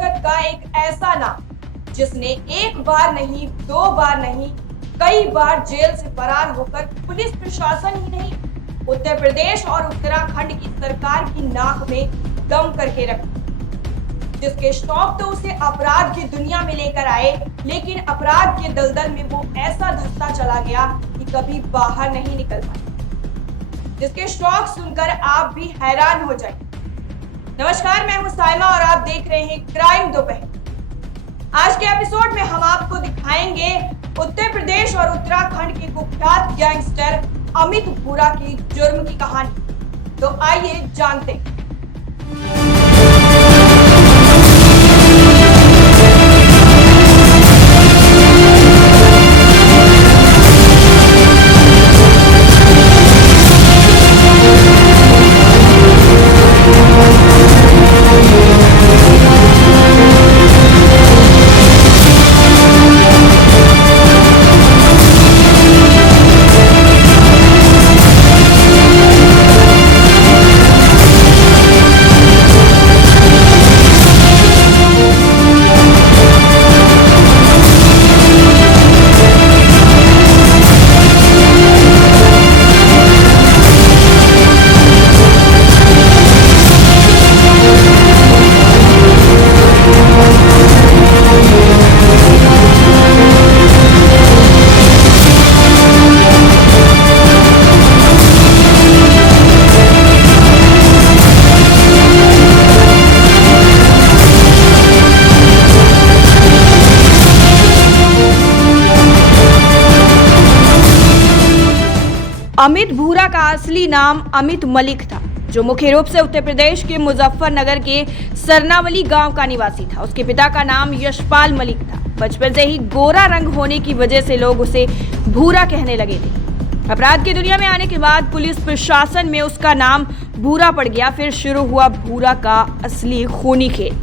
जगत का एक ऐसा नाम जिसने एक बार नहीं, दो बार नहीं, कई बार जेल से फरार होकर पुलिस प्रशासन ही नहीं, उत्तर प्रदेश और उत्तराखंड की सरकार की नाक में दम करके रखा, जिसके शौक तो उसे अपराध की दुनिया में लेकर आए, लेकिन अपराध के दलदल में वो ऐसा धंसता चला गया कि कभी बाहर नहीं निकल पाया, जिसके शौक सुनकर आप भी हैरान हो जाए। नमस्कार, मैं हूं साइमा और आप देख रहे हैं क्राइम दोपहर। आज के एपिसोड में हम आपको दिखाएंगे उत्तर प्रदेश और उत्तराखंड के कुख्यात गैंगस्टर अमित भूरा की जुर्म की कहानी। तो आइए जानते हैं। अमित भूरा का असली नाम अमित मलिक था, जो मुख्य रूप से उत्तर प्रदेश के मुजफ्फरनगर के सरनावली गांव का निवासी था। उसके पिता का नाम यशपाल मलिक था। बचपन से ही गोरा रंग होने की वजह से लोग उसे भूरा कहने लगे थे। अपराध की दुनिया में आने के बाद पुलिस प्रशासन में उसका नाम भूरा पड़ गया। फिर शुरू हुआ भूरा का असली खूनी खेल।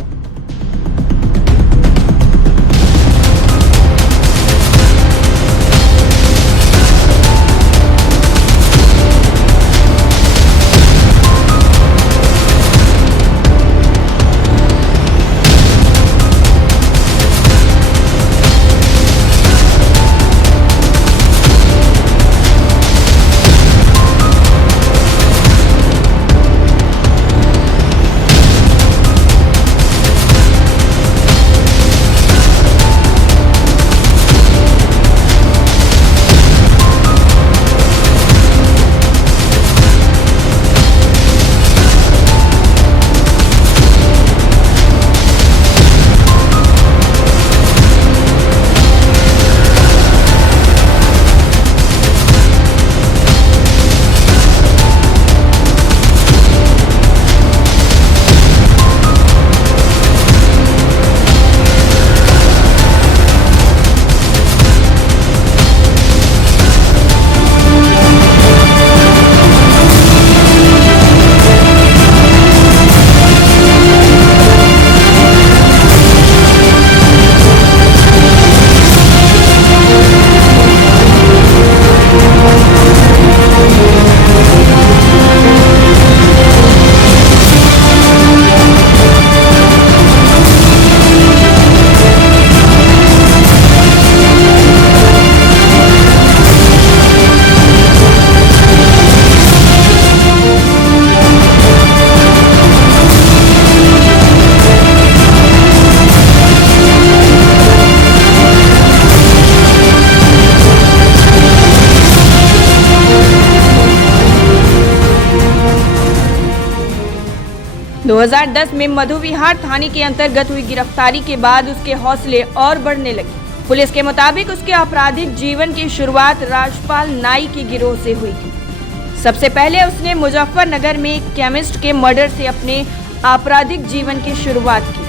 दो 2010 में मधुविहार थाने के अंतर्गत हुई गिरफ्तारी के बाद उसके हौसले और बढ़ने लगे। पुलिस के मुताबिक उसके आपराधिक जीवन की शुरुआत राजपाल नाई के गिरोह से हुई थी। सबसे पहले उसने मुजफ्फरनगर में एक केमिस्ट के मर्डर से अपने आपराधिक जीवन की शुरुआत की।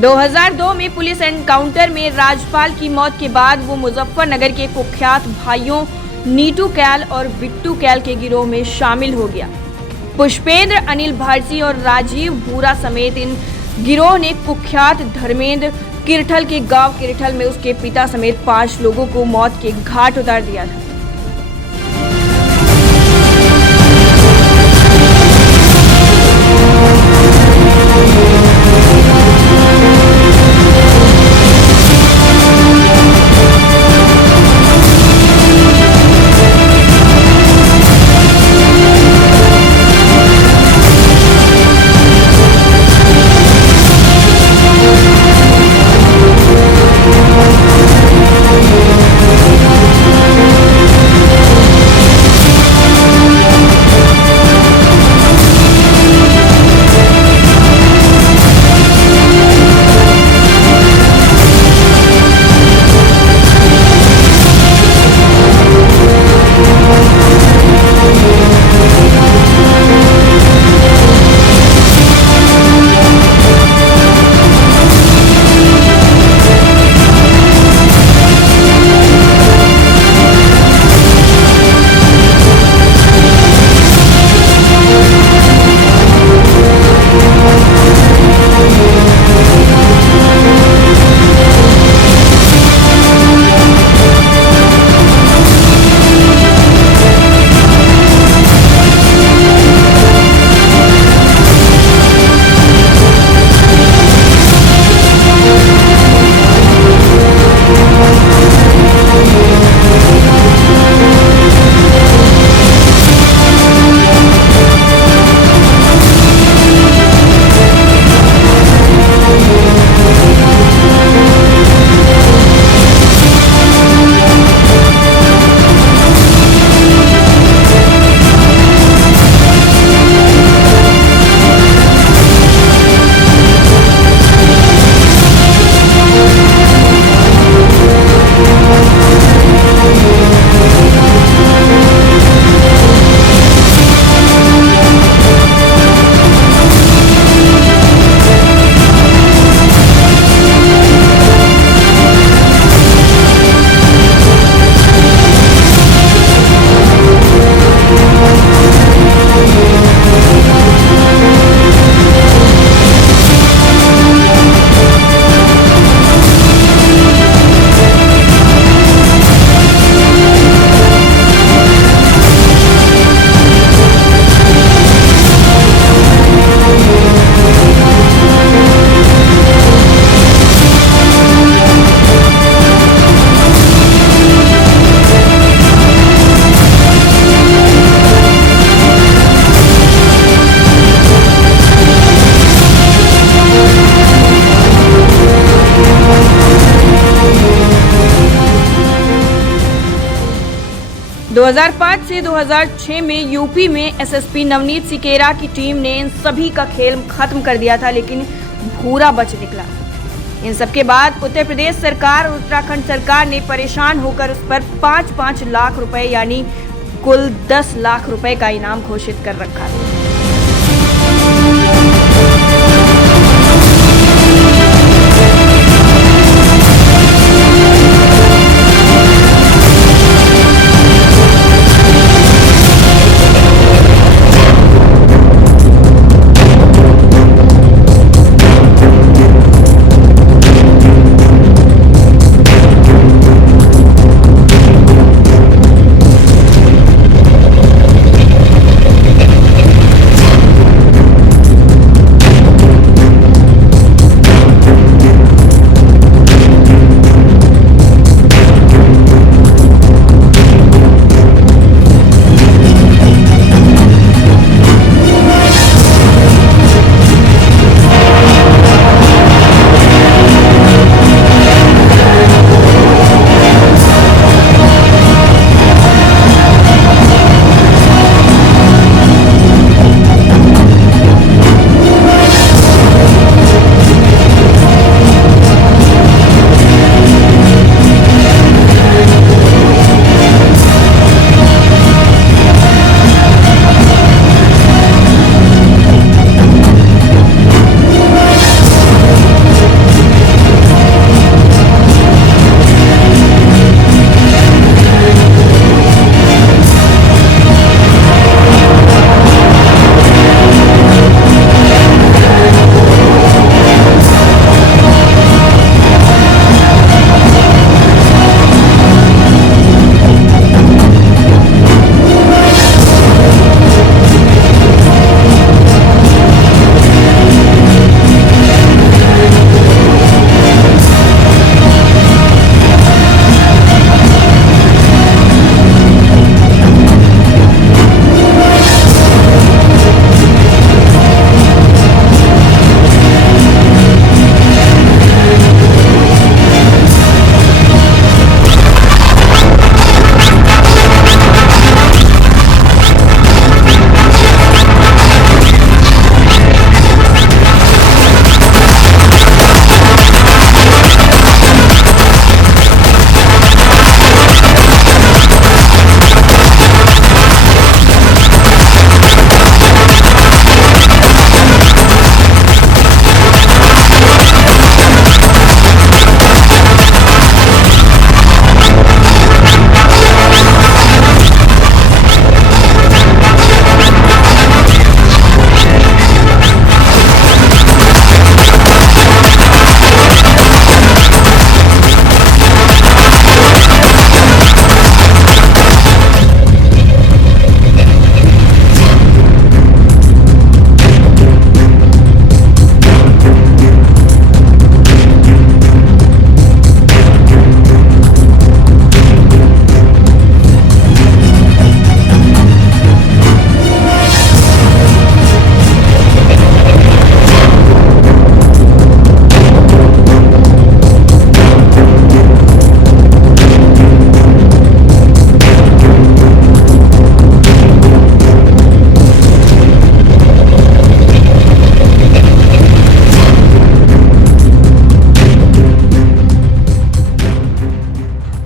2002 में पुलिस एनकाउंटर में राजपाल की मौत के बाद वो मुजफ्फरनगर के कुख्यात भाइयों नीटू कैल और बिट्टू कैल के गिरोह में शामिल हो गया। पुष्पेंद्र, अनिल भारती और राजीव भूरा समेत इन गिरोह ने कुख्यात धर्मेंद्र किरठल के गांव किरठल में उसके पिता समेत 5 लोगों को मौत के घाट उतार दिया था। दो 2005 से 2006 में यूपी में एसएसपी नवनीत सिकेरा की टीम ने इन सभी का खेल खत्म कर दिया था, लेकिन भूरा बच निकला। इन सबके बाद उत्तर प्रदेश सरकार और उत्तराखंड सरकार ने परेशान होकर उस पर 5-5 लाख रुपए यानी कुल 10 लाख रुपए का इनाम घोषित कर रखा था।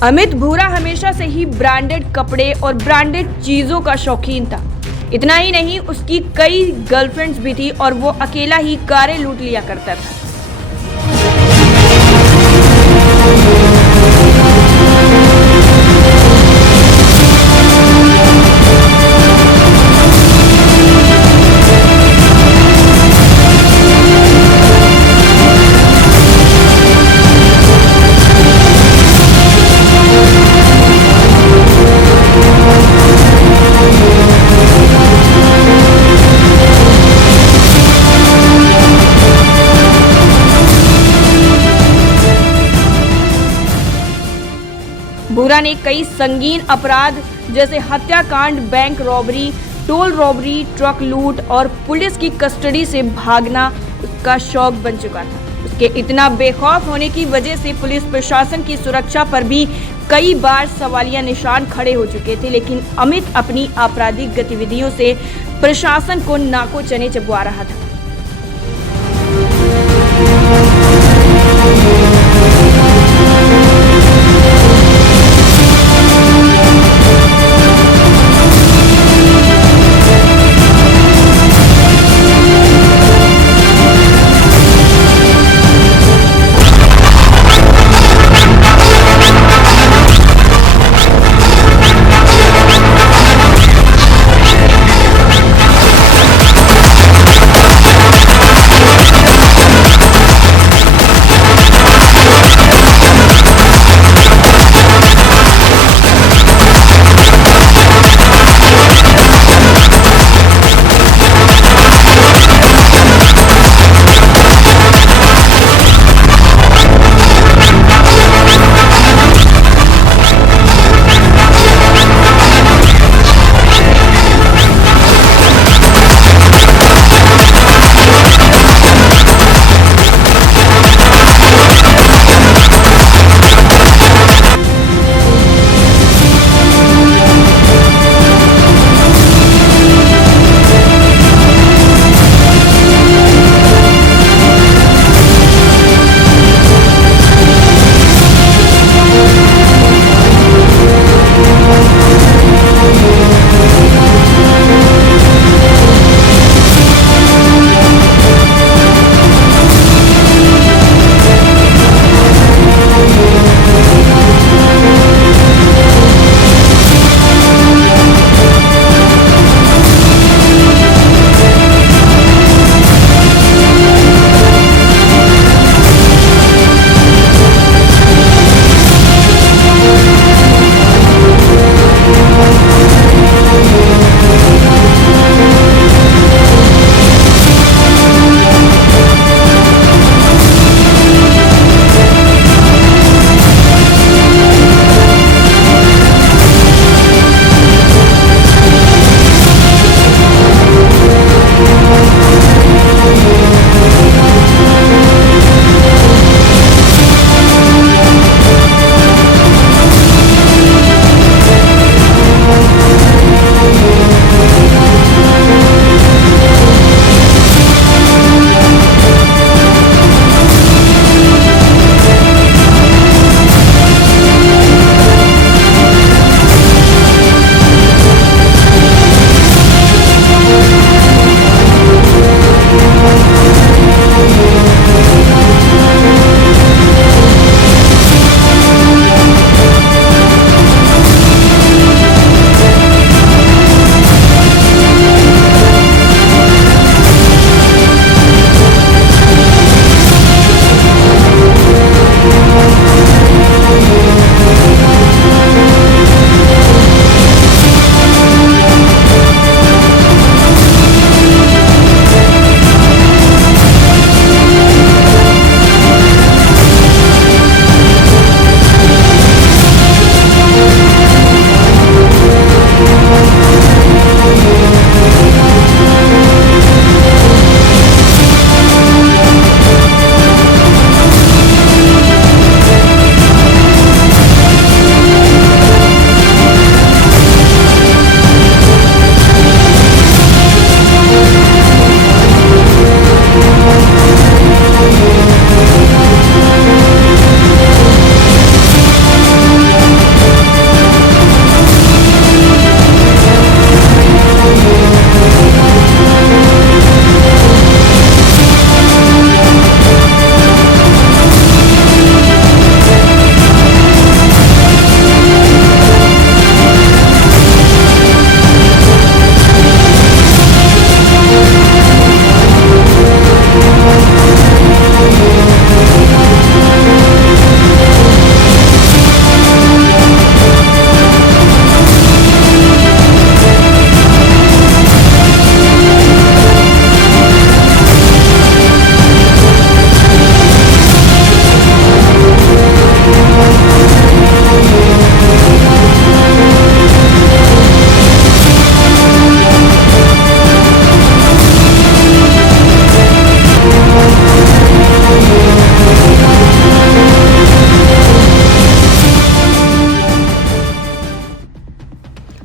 अमित भूरा हमेशा से ही ब्रांडेड कपड़े और ब्रांडेड चीजों का शौकीन था। इतना ही नहीं, उसकी कई गर्लफ्रेंड्स भी थी और वो अकेला ही कारें लूट लिया करता था। भूरा ने कई संगीन अपराध जैसे हत्याकांड, bank robbery, toll robbery, truck लूट और पुलिस की कस्टडी से भागना उसका शौक बन चुका था। उसके इतना बेखौफ होने की वजह से पुलिस प्रशासन की सुरक्षा पर भी कई बार सवालिया निशान खड़े हो चुके थे, लेकिन अमित अपनी आपराधिक गतिविधियों से प्रशासन को नाको चने चबवा रहा था।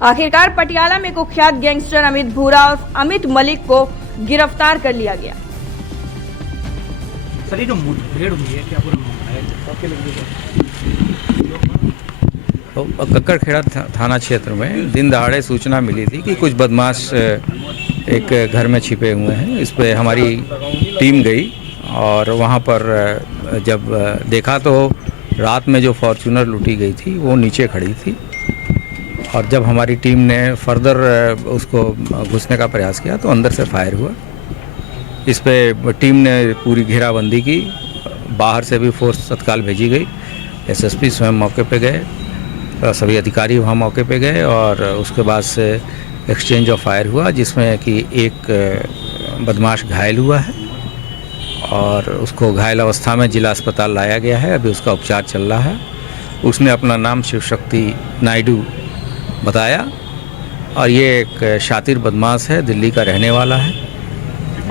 आखिरकार पटियाला में कुख्यात गैंगस्टर अमित भूरा और अमित मलिक को गिरफ्तार कर लिया गया। सर ये जो मुठभेड़ हुई है क्या पूरा मामला है? आपके लगे तो कक्कड़खेड़ा थाना क्षेत्र में दिन दहाड़े सूचना मिली थी कि कुछ बदमाश एक घर में छिपे हुए हैं। इस पर हमारी टीम गई और वहाँ पर जब देखा तो रात में जो फॉर्च्यूनर लूटी गई थी वो नीचे खड़ी थी और जब हमारी टीम ने फर्दर उसको घुसने का प्रयास किया तो अंदर से फायर हुआ। इस पे टीम ने पूरी घेराबंदी की, बाहर से भी फोर्स तत्काल भेजी गई। एसएसपी स्वयं मौके पे गए, सभी अधिकारी वहाँ मौके पे गए और उसके बाद से एक्सचेंज ऑफ फायर हुआ जिसमें कि एक बदमाश घायल हुआ है और उसको घायल अवस्था में जिला अस्पताल लाया गया है। अभी उसका उपचार चल रहा है। उसने अपना नाम शिवशक्ति नायडू बताया और ये एक शातिर बदमाश है, दिल्ली का रहने वाला है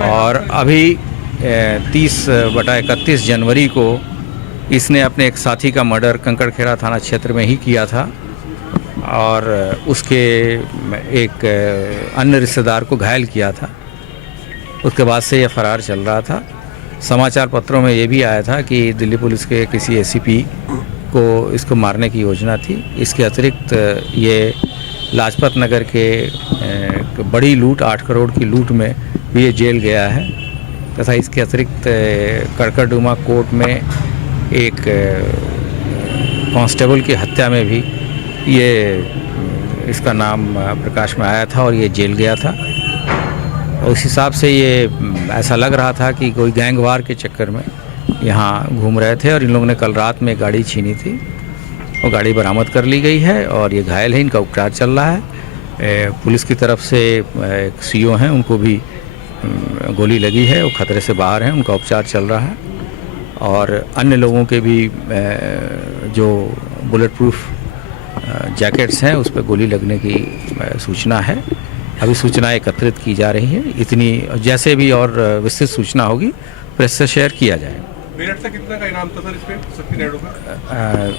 और अभी 30/31 जनवरी को इसने अपने एक साथी का मर्डर कंकड़खेड़ा थाना क्षेत्र में ही किया था और उसके एक अन्य रिश्तेदार को घायल किया था। उसके बाद से यह फरार चल रहा था। समाचार पत्रों में ये भी आया था कि दिल्ली पुलिस के किसी एसीपी को इसको मारने की योजना थी। इसके अतिरिक्त ये लाजपत नगर के बड़ी लूट 8 करोड़ की लूट में भी ये जेल गया है तथा इसके अतिरिक्त कड़कड़डूमा कोर्ट में एक कांस्टेबल की हत्या में भी ये इसका नाम प्रकाश में आया था और ये जेल गया था। उस हिसाब से ये ऐसा लग रहा था कि कोई गैंगवार के चक्कर में यहाँ घूम रहे थे और इन लोगों ने कल रात में गाड़ी छीनी थी। वो गाड़ी बरामद कर ली गई है और ये घायल है, इनका उपचार चल रहा है। पुलिस की तरफ से एक सीओ हैं, उनको भी गोली लगी है, वो खतरे से बाहर हैं, उनका उपचार चल रहा है और अन्य लोगों के भी जो बुलेट प्रूफ जैकेट्स हैं उस पर गोली लगने की सूचना है। अभी सूचना एकत्रित की जा रही है। इतनी जैसे भी और विस्तृत सूचना होगी प्रेस से शेयर किया जाएगा। मेरठ से कितना का इनाम था सर इस पे शक्ति नायडू का?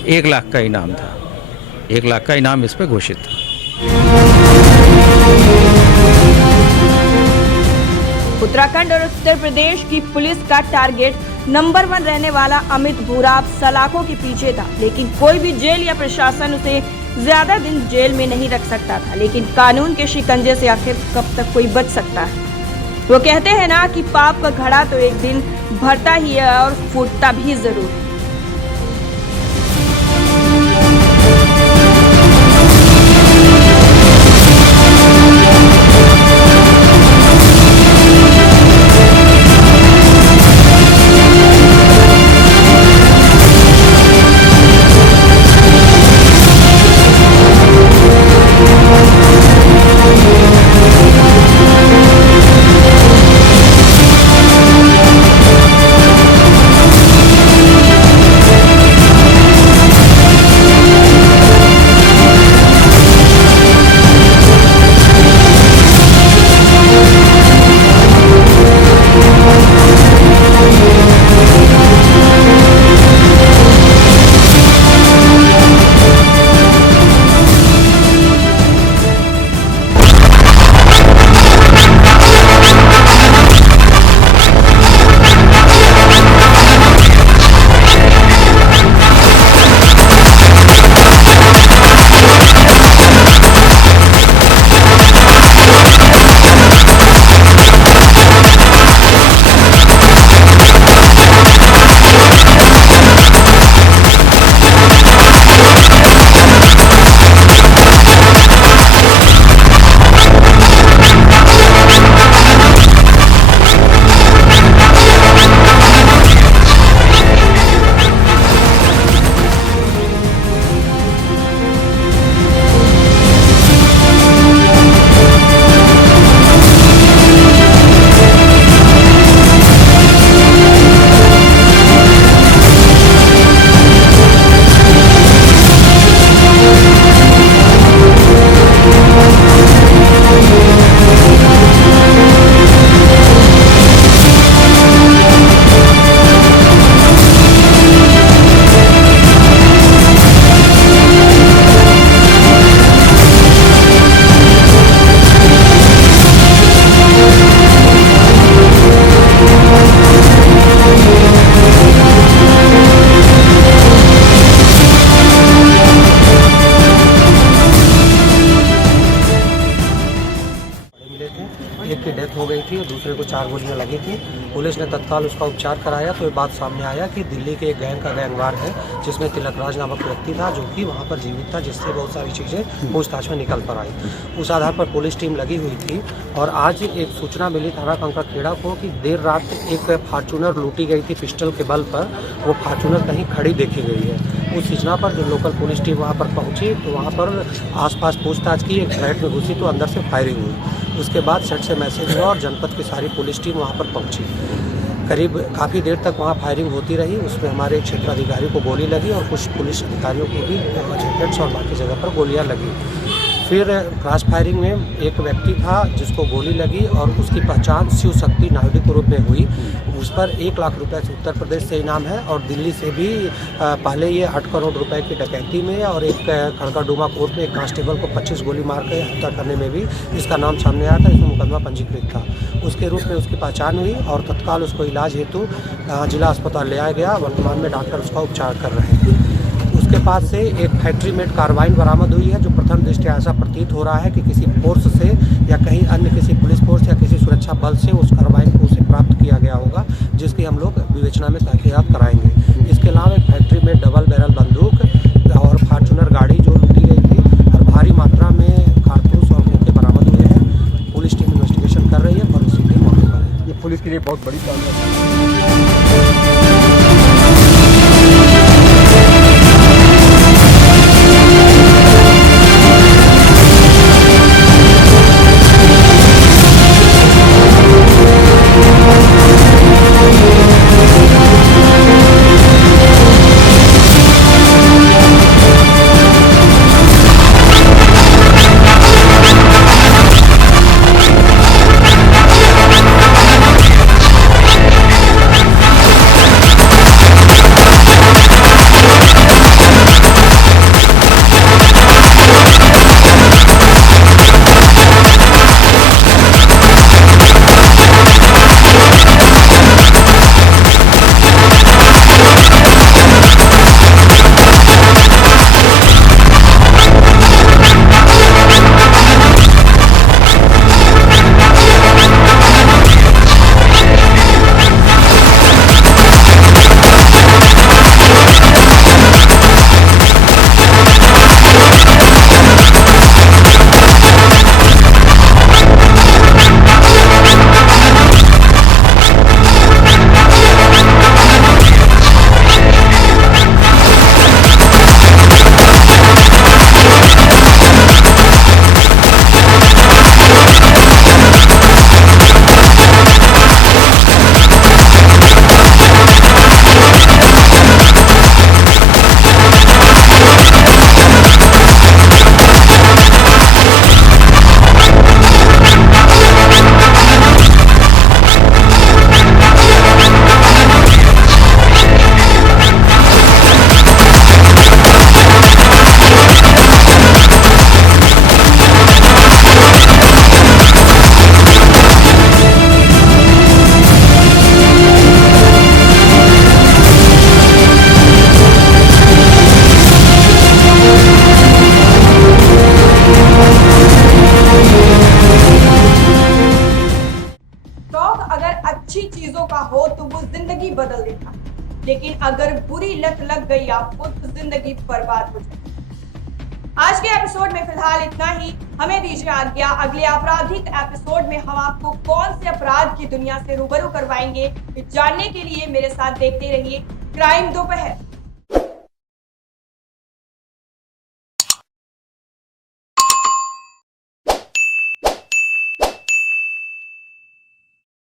1 लाख का इनाम था। 1 लाख का इनाम इस पे घोषित था। उत्तराखंड और उत्तर प्रदेश की पुलिस का टारगेट नंबर 1 रहने वाला अमित भूरा अब सलाखों के पीछे था, लेकिन कोई भी जेल या प्रशासन उसे ज्यादा दिन जेल में नहीं रख सकता था। लेकिन कानून के शिकंजे से आखिर कब तक कोई बच सकता है? वो कहते हैं ना कि पाप का घड़ा तो एक दिन भरता ही है और फूटता भी जरूर। एक की डेथ हो गई थी और दूसरे को 4 गोलियां लगी थी। पुलिस ने तत्काल उसका उपचार कराया तो ये बात सामने आया कि दिल्ली के एक गैंग का गैंगवार है जिसमें तिलकराज नामक व्यक्ति था जो कि वहाँ पर जीवित था, जिससे बहुत सारी चीज़ें पूछताछ में निकल कर आई। उस आधार पर पुलिस टीम लगी हुई थी और आज एक सूचना मिली थाना कंकड़खेड़ा को कि देर रात एक फार्चूनर लूटी गई थी पिस्टल के बल पर। वो फार्चूनर कहीं खड़ी देखी गई है। उस सूचना पर जो लोकल पुलिस टीम वहाँ पर पहुँची तो वहाँ पर आसपास पूछताछ की, एक फ्लैट में घुसी तो अंदर से फायरिंग हुई। उसके बाद सेट से मैसेज हुआ और जनपद की सारी पुलिस टीम वहाँ पर पहुँची। करीब काफ़ी देर तक वहाँ फायरिंग होती रही। उसमें हमारे क्षेत्राधिकारी को गोली लगी और कुछ पुलिस अधिकारियों को भी जैकेट्स और बाकी जगह पर गोलियाँ लगी। फिर क्रॉस फायरिंग में एक व्यक्ति था जिसको गोली लगी और उसकी पहचान शिव शक्ति नायडू के रूप में हुई। उस पर 1 लाख रुपए से उत्तर प्रदेश से इनाम है और दिल्ली से भी पहले ये 8 करोड़ रुपए की डकैती में और एक खड़का-डूमा कोर्ट में एक कांस्टेबल को 25 गोली मार कर हत्या करने में भी इसका नाम सामने आया था। इसमें मुकदमा पंजीकृत था। उसके रूप में उसकी पहचान हुई और तत्काल उसको इलाज हेतु जिला अस्पताल ले आया गया। वर्तमान में डॉक्टर उसका उपचार कर रहे हैं। उसके पास से एक फैक्ट्री मेड कार्बाइन बरामद हुई है जो प्रथम दृष्टया ऐसा प्रतीत हो रहा है कि किसी फोर्स से या कहीं अन्य किसी पुलिस फोर्स या किसी सुरक्षा बल से उस कार्बाइन को उसे प्राप्त किया गया होगा, जिसकी हम लोग विवेचना में तहकीकात कराएंगे। इसके अलावा एक फैक्ट्री में डबल बैरल बंदूक और फार्चूनर गाड़ी जो लूटी गई थी और भारी मात्रा में कारतूस और खोखे बरामद हुए हैं। पुलिस टीम इन्वेस्टिगेशन कर रही है और इसी टीम मौके पर है। ये पुलिस के लिए बहुत बड़ी कामयाबी है। अच्छी चीजों का हो तो वो जिंदगी बदल देता है, लेकिन अगर बुरी लत लग गई आपको तो जिंदगी बर्बाद हो जाती है। आज के एपिसोड में फिलहाल इतना ही। हमें दीजिए आज्ञा। अगले आपराधिक एपिसोड में हम आपको कौन से अपराध की दुनिया से रूबरू करवाएंगे, जानने के लिए मेरे साथ देखते रहिए क्राइम दोपहर।